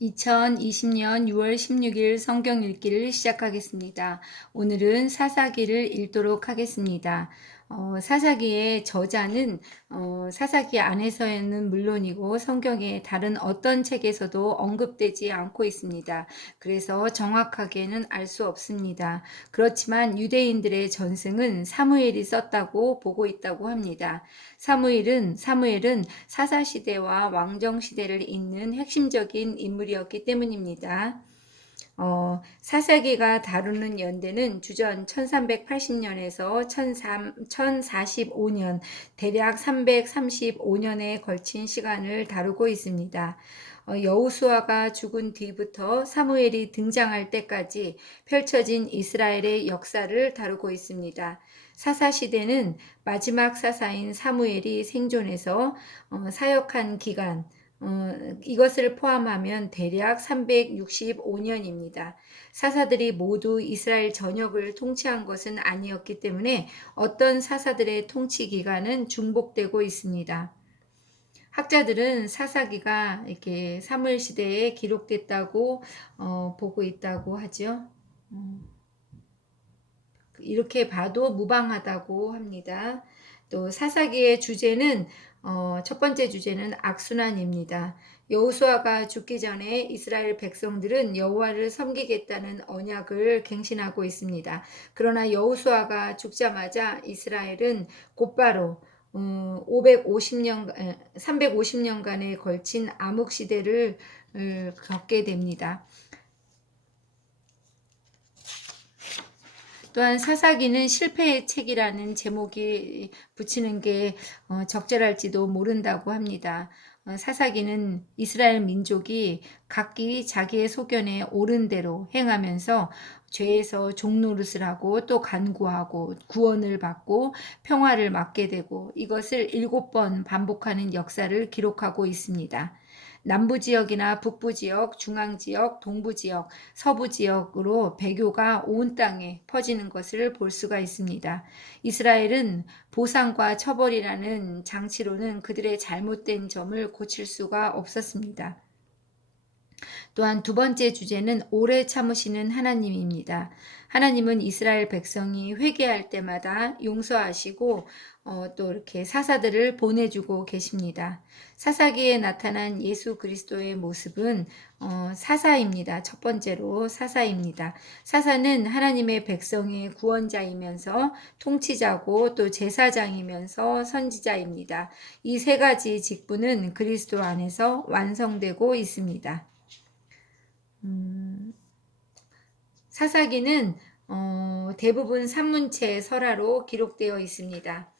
2020년 6월 16일 성경 읽기를 시작하겠습니다. 오늘은 사사기를 읽도록 하겠습니다. 사사기의 저자는 사사기 안에서는 물론이고 성경의 다른 어떤 책에서도 언급되지 않고 있습니다. 그래서 정확하게는 알 수 없습니다. 그렇지만 유대인들의 전승은 사무엘이 썼다고 보고 있다고 합니다. 사무엘은 사사시대와 왕정시대를 잇는 핵심적인 인물이었기 때문입니다. 사사기가 다루는 연대는 주전 1380년에서 1045년, 대략 335년에 걸친 시간을 다루고 있습니다. 여호수아가 죽은 뒤부터 사무엘이 등장할 때까지 펼쳐진 이스라엘의 역사를 다루고 있습니다. 사사시대는 마지막 사사인 사무엘이 생존해서 사역한 기간, 이것을 포함하면 대략 365년입니다. 사사들이 모두 이스라엘 전역을 통치한 것은 아니었기 때문에 어떤 사사들의 통치 기간은 중복되고 있습니다. 학자들은 사사기가 이렇게 사무엘 시대에 기록됐다고 보고 있다고 하죠. 이렇게 봐도 무방하다고 합니다. 또 사사기의 주제는 첫 번째 주제는 악순환입니다. 여호수아가 죽기 전에 이스라엘 백성들은 여호와를 섬기겠다는 언약을 갱신하고 있습니다. 그러나 여호수아가 죽자마자 이스라엘은 곧바로 350년간에 걸친 암흑 시대를 겪게 됩니다. 또한 사사기는 실패의 책이라는 제목이 붙이는 게 적절할지도 모른다고 합니다. 사사기는 이스라엘 민족이 각기 자기의 소견에 옳은 대로 행하면서 죄에서 종노릇을 하고 또 간구하고 구원을 받고 평화를 맞게 되고 이것을 7번 반복하는 역사를 기록하고 있습니다. 남부 지역이나 북부 지역, 중앙 지역, 동부 지역, 서부 지역으로 배교가 온 땅에 퍼지는 것을 볼 수가 있습니다. 이스라엘은 보상과 처벌이라는 장치로는 그들의 잘못된 점을 고칠 수가 없었습니다. 또한 두 번째 주제는 오래 참으시는 하나님입니다. 하나님은 이스라엘 백성이 회개할 때마다 용서하시고 또 이렇게 사사들을 보내주고 계십니다. 사사기에 나타난 예수 그리스도의 모습은 사사입니다. 첫 번째로 사사입니다. 사사는 하나님의 백성의 구원자이면서 통치자고 또 제사장이면서 선지자입니다. 이 세 가지 직분은 그리스도 안에서 완성되고 있습니다. 사사기는 대부분 산문체 설화로 기록되어 있습니다.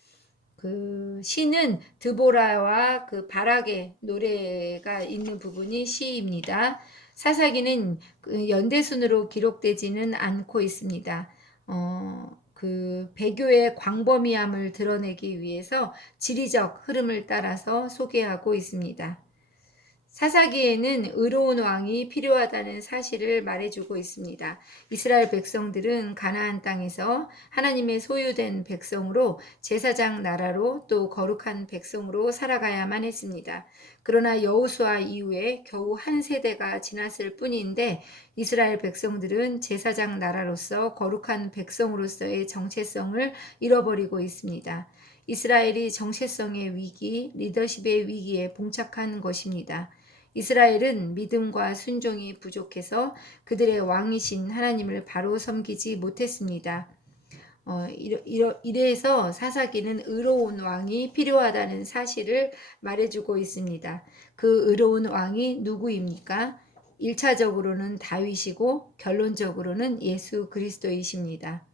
그 시는 드보라와 그 바락의 노래가 있는 부분이 시입니다. 사사기는 그 연대순으로 기록되지는 않고 있습니다. 그 배교의 광범위함을 드러내기 위해서 지리적 흐름을 따라서 소개하고 있습니다. 사사기에는 의로운 왕이 필요하다는 사실을 말해주고 있습니다. 이스라엘 백성들은 가나안 땅에서 하나님의 소유된 백성으로 제사장 나라로 또 거룩한 백성으로 살아가야만 했습니다. 그러나 여호수아 이후에 겨우 한 세대가 지났을 뿐인데 이스라엘 백성들은 제사장 나라로서 거룩한 백성으로서의 정체성을 잃어버리고 있습니다. 이스라엘이 정체성의 위기, 리더십의 위기에 봉착한 것입니다. 이스라엘은 믿음과 순종이 부족해서 그들의 왕이신 하나님을 바로 섬기지 못했습니다. 이래서 사사기는 의로운 왕이 필요하다는 사실을 말해주고 있습니다. 그 의로운 왕이 누구입니까? 1차적으로는 다윗이고 결론적으로는 예수 그리스도이십니다.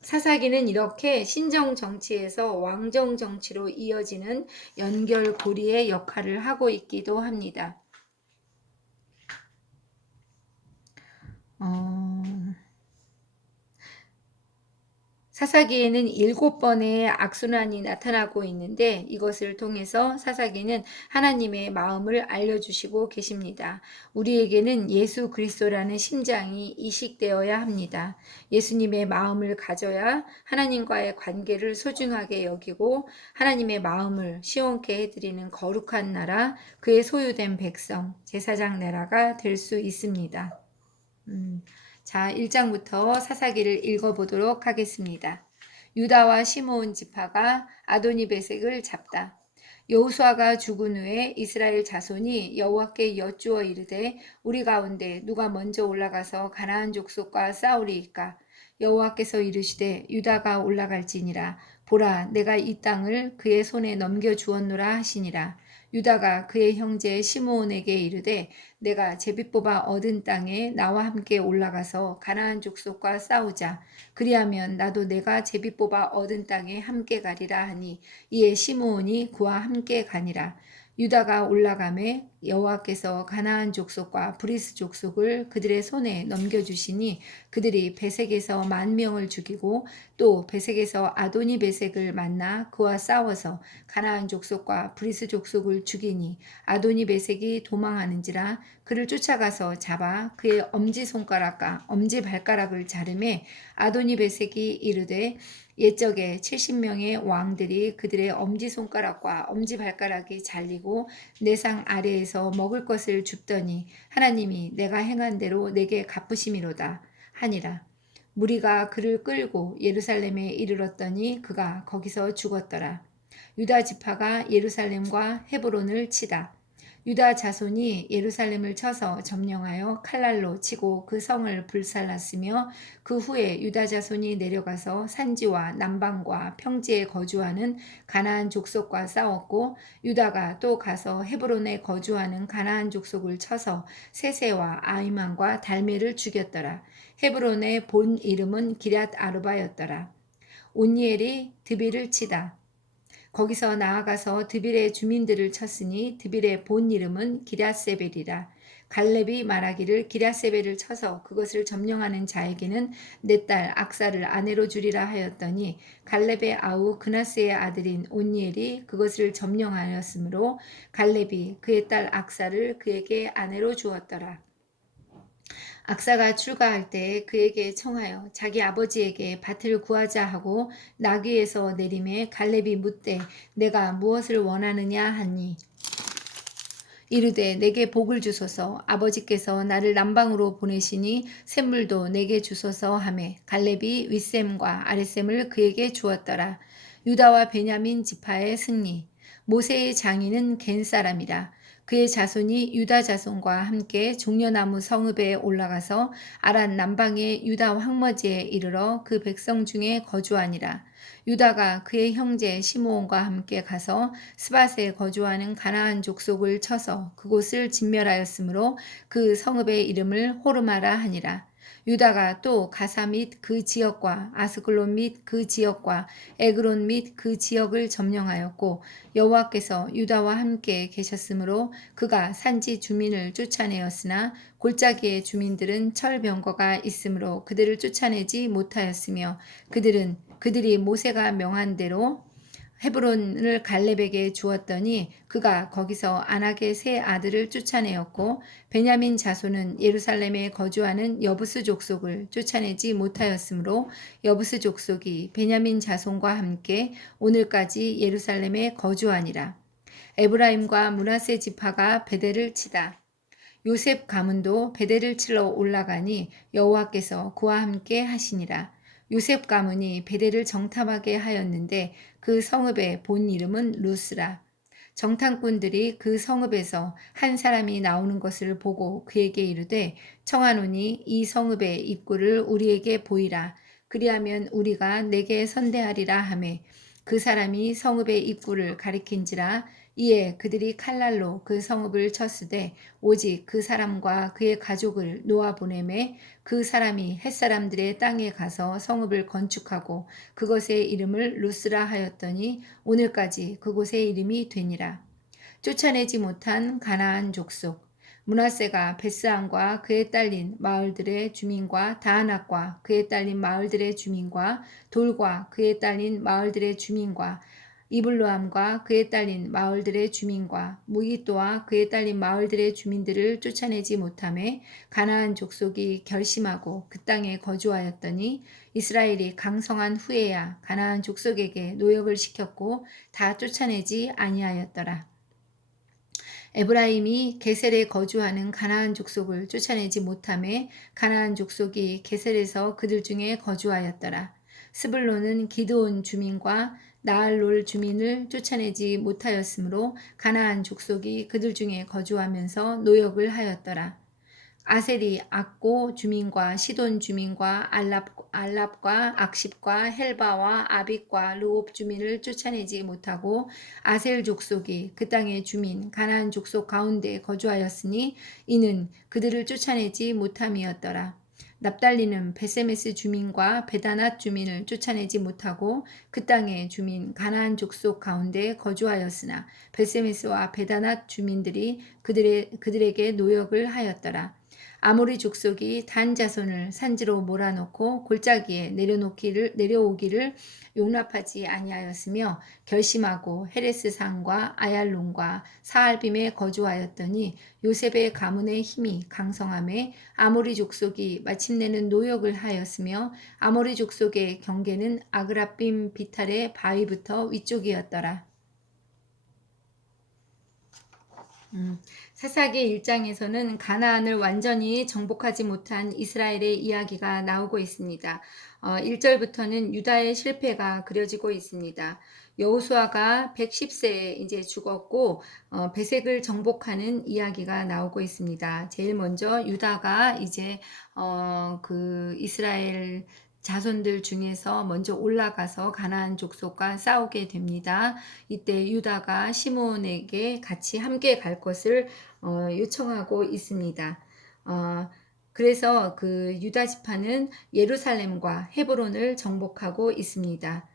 사사기는 이렇게 신정 정치에서 왕정 정치로 이어지는 연결고리의 역할을 하고 있기도 합니다. 사사기에는 7번의 악순환이 나타나고 있는데 이것을 통해서 사사기는 하나님의 마음을 알려주시고 계십니다. 우리에게는 예수 그리스도라는 심장이 이식되어야 합니다. 예수님의 마음을 가져야 하나님과의 관계를 소중하게 여기고 하나님의 마음을 시원케 해드리는 거룩한 나라, 그의 소유된 백성, 제사장 나라가 될 수 있습니다. 자, 1장부터 사사기를 읽어보도록 하겠습니다. 유다와 시므온 지파가 아도니베섹을 잡다. 여호수아가 죽은 후에 이스라엘 자손이 여호와께 여쭈어 이르되 우리 가운데 누가 먼저 올라가서 가나안 족속과 싸우리이까. 여호와께서 이르시되 유다가 올라갈지니라. 보라, 내가 이 땅을 그의 손에 넘겨 주었노라 하시니라. 유다가 그의 형제 시므온에게 이르되 내가 제비 뽑아 얻은 땅에 나와 함께 올라가서 가나안 족속과 싸우자. 그리하면 나도 내가 제비 뽑아 얻은 땅에 함께 가리라 하니 이에 시므온이 그와 함께 가니라. 유다가 올라가매 여호와께서 가나안 족속과 브리스 족속을 그들의 손에 넘겨주시니 그들이 베색에서 10,000명을 죽이고 또 베색에서 아도니 베색을 만나 그와 싸워서 가나안 족속과 브리스 족속을 죽이니 아도니 베색이 도망하는지라 그를 쫓아가서 잡아 그의 엄지손가락과 엄지발가락을 자르매 아도니 베색이 이르되 옛적에 70명의 왕들이 그들의 엄지손가락과 엄지발가락이 잘리고 내상 아래에서 먹을 것을 줍더니 하나님이 내가 행한 대로 내게 갚으심이로다 하니라. 무리가 그를 끌고 예루살렘에 이르렀더니 그가 거기서 죽었더라. 유다 지파가 예루살렘과 헤브론을 치다. 유다 자손이 예루살렘을 쳐서 점령하여 칼날로 치고 그 성을 불살랐으며 그 후에 유다 자손이 내려가서 산지와 남방과 평지에 거주하는 가나안 족속과 싸웠고 유다가 또 가서 헤브론에 거주하는 가나안 족속을 쳐서 세세와 아이만과 달메를 죽였더라. 헤브론의 본 이름은 기럇 아르바였더라. 온니엘이 드빌을 치다. 거기서 나아가서 드빌의 주민들을 쳤으니 드빌의 본 이름은 기럇세벨이라. 갈렙이 말하기를 기럇세벨을 쳐서 그것을 점령하는 자에게는 내 딸 악사를 아내로 주리라 하였더니 갈렙의 아우 그나스의 아들인 온니엘이 그것을 점령하였으므로 갈렙이 그의 딸 악사를 그에게 아내로 주었더라. 악사가 출가할 때 그에게 청하여 자기 아버지에게 밭을 구하자 하고 나귀에서 내림에 갈렙이 묻되 내가 무엇을 원하느냐 하니 이르되 내게 복을 주소서. 아버지께서 나를 남방으로 보내시니 샘물도 내게 주소서 하매 갈렙이 윗샘과 아랫샘을 그에게 주었더라. 유다와 베냐민 지파의 승리. 모세의 장인은 겐 사람이라. 그의 자손이 유다 자손과 함께 종려나무 성읍에 올라가서 아란 남방의 유다 황머지에 이르러 그 백성 중에 거주하니라. 유다가 그의 형제 시므온과 함께 가서 스밧에 거주하는 가나안 족속을 쳐서 그곳을 진멸하였으므로 그 성읍의 이름을 호르마라 하니라. 유다가 또 가사 및 그 지역과 아스글론 및 그 지역과 에그론 및 그 지역을 점령하였고 여호와께서 유다와 함께 계셨으므로 그가 산지 주민을 쫓아내었으나 골짜기의 주민들은 철병거가 있으므로 그들을 쫓아내지 못하였으며 그들이 모세가 명한 대로 헤브론을 갈렙에게 주었더니 그가 거기서 안악의 세 아들을 쫓아내었고 베냐민 자손은 예루살렘에 거주하는 여부스 족속을 쫓아내지 못하였으므로 여부스 족속이 베냐민 자손과 함께 오늘까지 예루살렘에 거주하니라. 에브라임과 므낫세 지파가 베델을 치다. 요셉 가문도 베델을 치러 올라가니 여호와께서 그와 함께 하시니라. 요셉 가문이 베델을 정탐하게 하였는데 그 성읍의 본 이름은 루스라. 정탐꾼들이 그 성읍에서 한 사람이 나오는 것을 보고 그에게 이르되 청하노니 이 성읍의 입구를 우리에게 보이라. 그리하면 우리가 내게 선대하리라 하매 그 사람이 성읍의 입구를 가리킨지라. 이에 그들이 칼날로 그 성읍을 쳤으되 오직 그 사람과 그의 가족을 놓아보내매 그 사람이 햇사람들의 땅에 가서 성읍을 건축하고 그것의 이름을 루스라 하였더니 오늘까지 그곳의 이름이 되니라. 쫓아내지 못한 가나안 족속. 므낫세가 베스안과 그에 딸린 마을들의 주민과 다아낙과 그에 딸린 마을들의 주민과 돌과 그에 딸린 마을들의 주민과 이블로암과 그에 딸린 마을들의 주민과 무기또와 그에 딸린 마을들의 주민들을 쫓아내지 못하매 가나안 족속이 결심하고 그 땅에 거주하였더니 이스라엘이 강성한 후에야 가나안 족속에게 노역을 시켰고 다 쫓아내지 아니하였더라. 에브라임이 게셀에 거주하는 가나안 족속을 쫓아내지 못하매 가나안 족속이 게셀에서 그들 중에 거주하였더라. 스불론은 기드온 주민과 나알롤 주민을 쫓아내지 못하였으므로 가나안 족속이 그들 중에 거주하면서 노역을 하였더라. 아셀이 악고 주민과 시돈 주민과 알랍과 악십과 헬바와 아빅과 르옵 주민을 쫓아내지 못하고 아셀 족속이 그 땅의 주민 가나안 족속 가운데 거주하였으니 이는 그들을 쫓아내지 못함이었더라. 납달리는 베세메스 주민과 베다낫 주민을 쫓아내지 못하고 그 땅의 주민 가나안 족속 가운데 거주하였으나 베세메스와 베다낫 주민들이 그들에게 노역을 하였더라. 아모리 족속이 단 자손을 산지로 몰아넣고 골짜기에 내려오기를 용납하지 아니하였으며 결심하고 헤레스 산과 아얄론과 사알빔에 거주하였더니 요셉의 가문의 힘이 강성함에 아모리 족속이 마침내는 노역을 하였으며 아모리 족속의 경계는 아그라빔 비탈의 바위부터 위쪽이었더라. 사사기 1장에서는 가나안을 완전히 정복하지 못한 이스라엘의 이야기가 나오고 있습니다. 1절부터는 유다의 실패가 그려지고 있습니다. 여호수아가 110세에 이제 죽었고 베색을 정복하는 이야기가 나오고 있습니다. 제일 먼저 유다가 이제 그 이스라엘 자손들 중에서 먼저 올라가서 가나안 족속과 싸우게 됩니다. 이때 유다가 시므온에게 같이 함께 갈 것을 요청하고 있습니다. 그래서 그 유다 지파는 예루살렘과 헤브론을 정복하고 있습니다.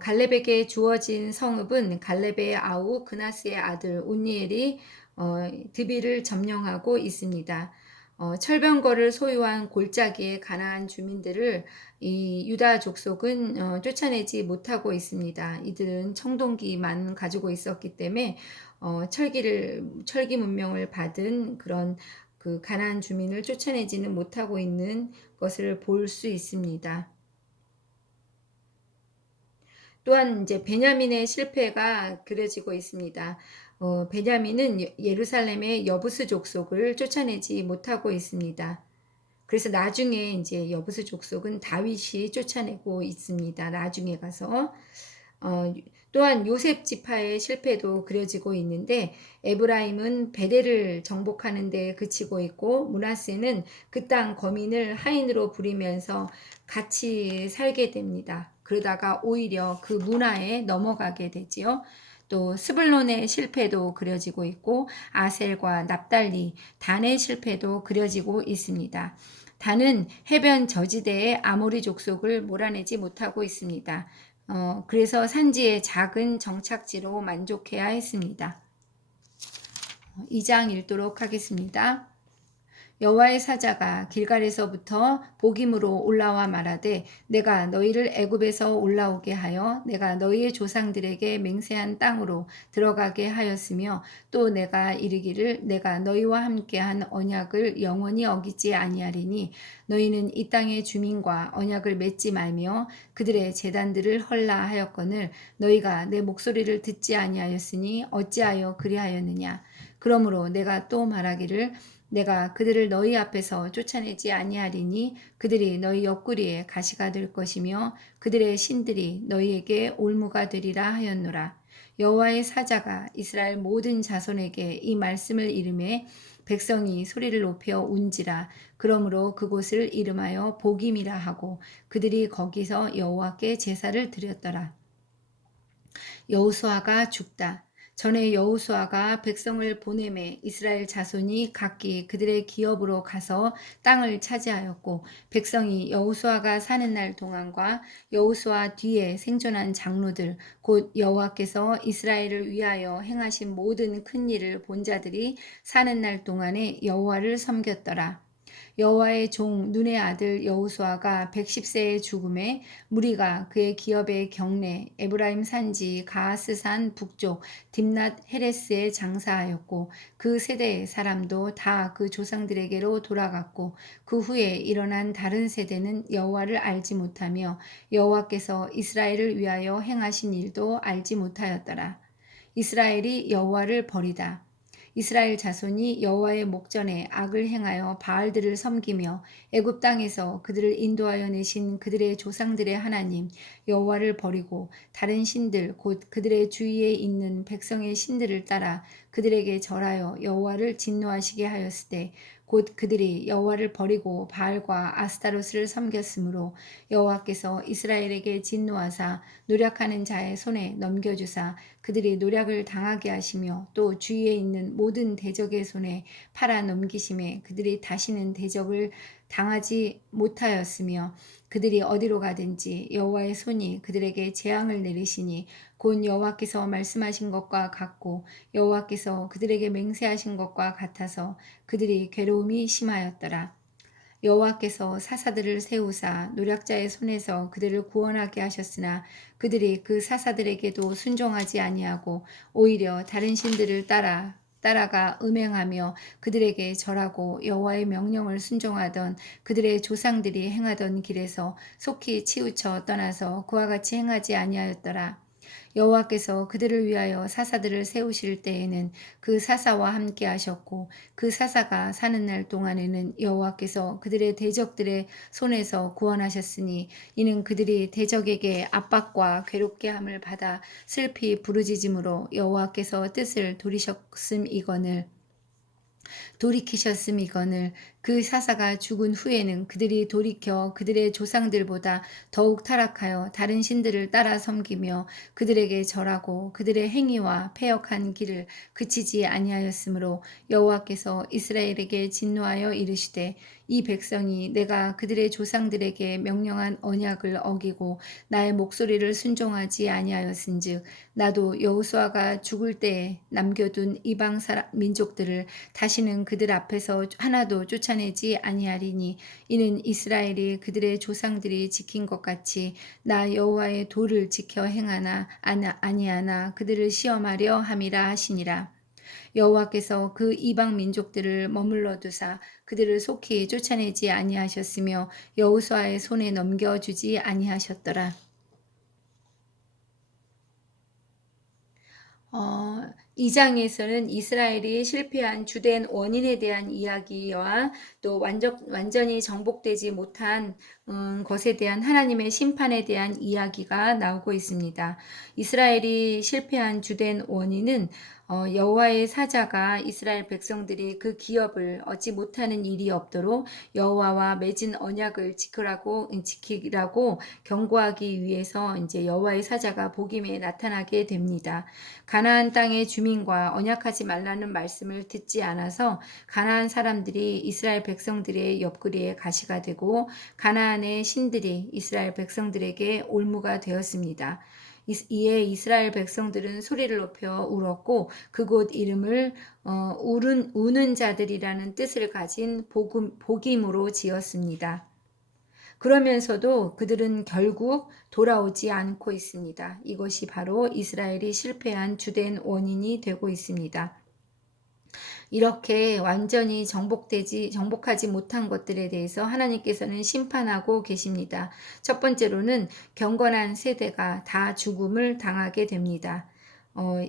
갈렙에게 주어진 성읍은 갈렙의 아우 그나스의 아들 온니엘이 드비를 점령하고 있습니다. 철병거를 소유한 골짜기의 가나안 주민들을 이 유다 족속은 쫓아내지 못하고 있습니다. 이들은 청동기만 가지고 있었기 때문에 철기 문명을 받은 그런 그 가나안 주민을 쫓아내지는 못하고 있는 것을 볼 수 있습니다. 또한 이제 베냐민의 실패가 그려지고 있습니다. 베냐민은 예루살렘의 여부스 족속을 쫓아내지 못하고 있습니다. 그래서 나중에 이제 여부스 족속은 다윗이 쫓아내고 있습니다. 나중에 가서 또한 요셉 지파의 실패도 그려지고 있는데 에브라임은 베델을 정복하는 데 그치고 있고 므낫세는 그 땅 거민을 하인으로 부리면서 같이 살게 됩니다. 그러다가 오히려 그 문화에 넘어가게 되지요. 또 스불론의 실패도 그려지고 있고 아셀과 납달리, 단의 실패도 그려지고 있습니다. 단은 해변 저지대의 아모리 족속을 몰아내지 못하고 있습니다. 그래서 산지의 작은 정착지로 만족해야 했습니다. 2장 읽도록 하겠습니다. 여호와의 사자가 길갈에서부터 복임으로 올라와 말하되 내가 너희를 애굽에서 올라오게 하여 내가 너희의 조상들에게 맹세한 땅으로 들어가게 하였으며 또 내가 이르기를 내가 너희와 함께한 언약을 영원히 어기지 아니하리니 너희는 이 땅의 주민과 언약을 맺지 말며 그들의 제단들을 헐라 하였거늘 너희가 내 목소리를 듣지 아니하였으니 어찌하여 그리하였느냐. 그러므로 내가 또 말하기를 내가 그들을 너희 앞에서 쫓아내지 아니하리니 그들이 너희 옆구리에 가시가 될 것이며 그들의 신들이 너희에게 올무가 되리라 하였노라. 여호와의 사자가 이스라엘 모든 자손에게 이 말씀을 이름해 백성이 소리를 높여 운지라. 그러므로 그곳을 이름하여 복임이라 하고 그들이 거기서 여호와께 제사를 드렸더라. 여호수아가 죽다. 전에 여호수아가 백성을 보내매 이스라엘 자손이 각기 그들의 기업으로 가서 땅을 차지하였고, 백성이 여호수아가 사는 날 동안과 여호수아 뒤에 생존한 장로들 곧 여호와께서 이스라엘을 위하여 행하신 모든 큰 일을 본 자들이 사는 날 동안에 여호와를 섬겼더라. 여호와의 종 눈의 아들 여호수아가 110세의 죽음에 무리가 그의 기업의 경내 에브라임 산지 가하스산 북쪽 딥낫 헤레스에 장사하였고, 그 세대의 사람도 다 그 조상들에게로 돌아갔고, 그 후에 일어난 다른 세대는 여호와를 알지 못하며 여호와께서 이스라엘을 위하여 행하신 일도 알지 못하였더라. 이스라엘이 여호와를 버리다. 이스라엘 자손이 여호와의 목전에 악을 행하여 바알들을 섬기며 애굽 땅에서 그들을 인도하여 내신 그들의 조상들의 하나님 여호와를 버리고 다른 신들 곧 그들의 주위에 있는 백성의 신들을 따라 그들에게 절하여 여호와를 진노하시게 하였으되, 곧 그들이 여호와를 버리고 바알과 아스타롯을 섬겼으므로 여호와께서 이스라엘에게 진노하사 노략하는 자의 손에 넘겨주사 그들이 노략을 당하게 하시며 또 주위에 있는 모든 대적의 손에 팔아 넘기심에 그들이 다시는 대적을 당하지 못하였으며, 그들이 어디로 가든지 여호와의 손이 그들에게 재앙을 내리시니 곧 여호와께서 말씀하신 것과 같고 여호와께서 그들에게 맹세하신 것과 같아서 그들이 괴로움이 심하였더라. 여호와께서 사사들을 세우사 노략자의 손에서 그들을 구원하게 하셨으나 그들이 그 사사들에게도 순종하지 아니하고 오히려 다른 신들을 따라가 음행하며 그들에게 절하고 여호와의 명령을 순종하던 그들의 조상들이 행하던 길에서 속히 치우쳐 떠나서 그와 같이 행하지 아니하였더라. 여호와께서 그들을 위하여 사사들을 세우실 때에는 그 사사와 함께 하셨고, 그 사사가 사는 날 동안에는 여호와께서 그들의 대적들의 손에서 구원하셨으니, 이는 그들이 대적에게 압박과 괴롭게 함을 받아 슬피 부르짖음으로 여호와께서 뜻을 돌이키셨음이거늘. 그 사사가 죽은 후에는 그들이 돌이켜 그들의 조상들보다 더욱 타락하여 다른 신들을 따라 섬기며 그들에게 절하고 그들의 행위와 패역한 길을 그치지 아니하였으므로 여호와께서 이스라엘에게 진노하여 이르시되, 이 백성이 내가 그들의 조상들에게 명령한 언약을 어기고 나의 목소리를 순종하지 아니하였은즉 나도 여호수아가 죽을 때에 남겨둔 이방 민족들을 다시는 그들 앞에서 하나도 쫓아내지 아니하리니, 이는 이스라엘이 그들의 조상들이 지킨 것 같이 나 여호와의 도를 지켜 행하나 아니하나 그들을 시험하려 함이라 하시니라. 여호와께서 그 이방 민족들을 머물러 두사 그들을 속히 쫓아내지 아니하셨으며 여호수아의 손에 넘겨주지 아니하셨더라. 2장에서는 이스라엘이 실패한 주된 원인에 대한 이야기와 또 완전히 정복되지 못한 것에 대한 하나님의 심판에 대한 이야기가 나오고 있습니다. 이스라엘이 실패한 주된 원인은 여호와의 사자가 이스라엘 백성들이 그 기업을 얻지 못하는 일이 없도록 여호와와 맺은 언약을 지키라고 경고하기 위해서 이제 여호와의 사자가 복임에 나타나게 됩니다. 가나안 땅의 주민과 언약하지 말라는 말씀을 듣지 않아서 가나안 사람들이 이스라엘 백성들의 옆구리에 가시가 되고 가나안의 신들이 이스라엘 백성들에게 올무가 되었습니다. 이에 이스라엘 백성들은 소리를 높여 울었고 그곳 이름을 우는 자들이라는 뜻을 가진 복임으로 지었습니다. 그러면서도 그들은 결국 돌아오지 않고 있습니다. 이것이 바로 이스라엘이 실패한 주된 원인이 되고 있습니다. 이렇게 완전히 정복하지 못한 것들에 대해서 하나님께서는 심판하고 계십니다. 첫 번째로는 경건한 세대가 다 죽음을 당하게 됩니다.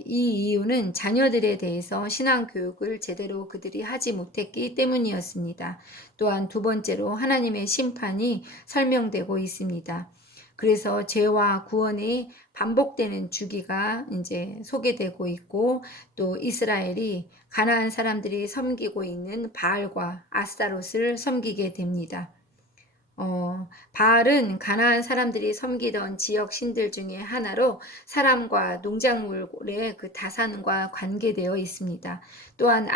이 이유는 자녀들에 대해서 신앙 교육을 제대로 그들이 하지 못했기 때문이었습니다. 또한 두 번째로 하나님의 심판이 설명되고 있습니다. 그래서 죄와 구원이 반복되는 주기가 이제 소개되고 있고, 또 이스라엘이 가나안 사람들이 섬기고 있는 바알과 아스타롯을 섬기게 됩니다. 바알은 가나안 사람들이 섬기던 지역 신들 중에 하나로 사람과 농작물의 그 다산과 관계되어 있습니다. 또한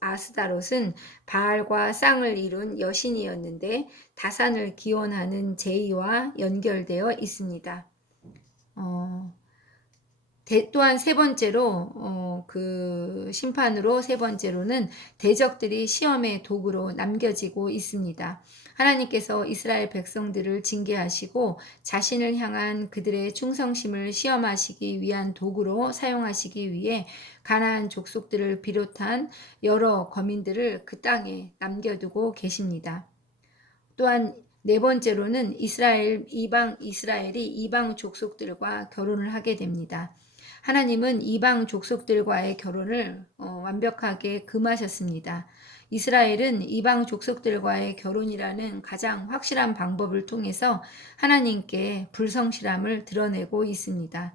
아스다롯은 바알과 쌍을 이룬 여신이었는데 다산을 기원하는 제의와 연결되어 있습니다. 어, 또한 세 번째로 그 심판으로 세 번째로는 대적들이 시험의 도구로 남겨지고 있습니다. 하나님께서 이스라엘 백성들을 징계하시고 자신을 향한 그들의 충성심을 시험하시기 위한 도구로 사용하시기 위해 가나안 족속들을 비롯한 여러 거민들을 그 땅에 남겨두고 계십니다. 또한 네 번째로는 이스라엘이 이방 족속들과 결혼을 하게 됩니다. 하나님은 이방 족속들과의 결혼을 완벽하게 금하셨습니다. 이스라엘은 이방 족속들과의 결혼이라는 가장 확실한 방법을 통해서 하나님께 불성실함을 드러내고 있습니다.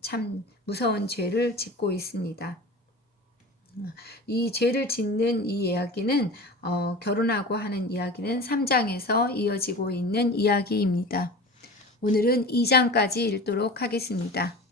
참 무서운 죄를 짓고 있습니다. 이 죄를 짓는 이 이야기는 결혼하고 하는 이야기는 3장에서 이어지고 있는 이야기입니다. 오늘은 2장까지 읽도록 하겠습니다.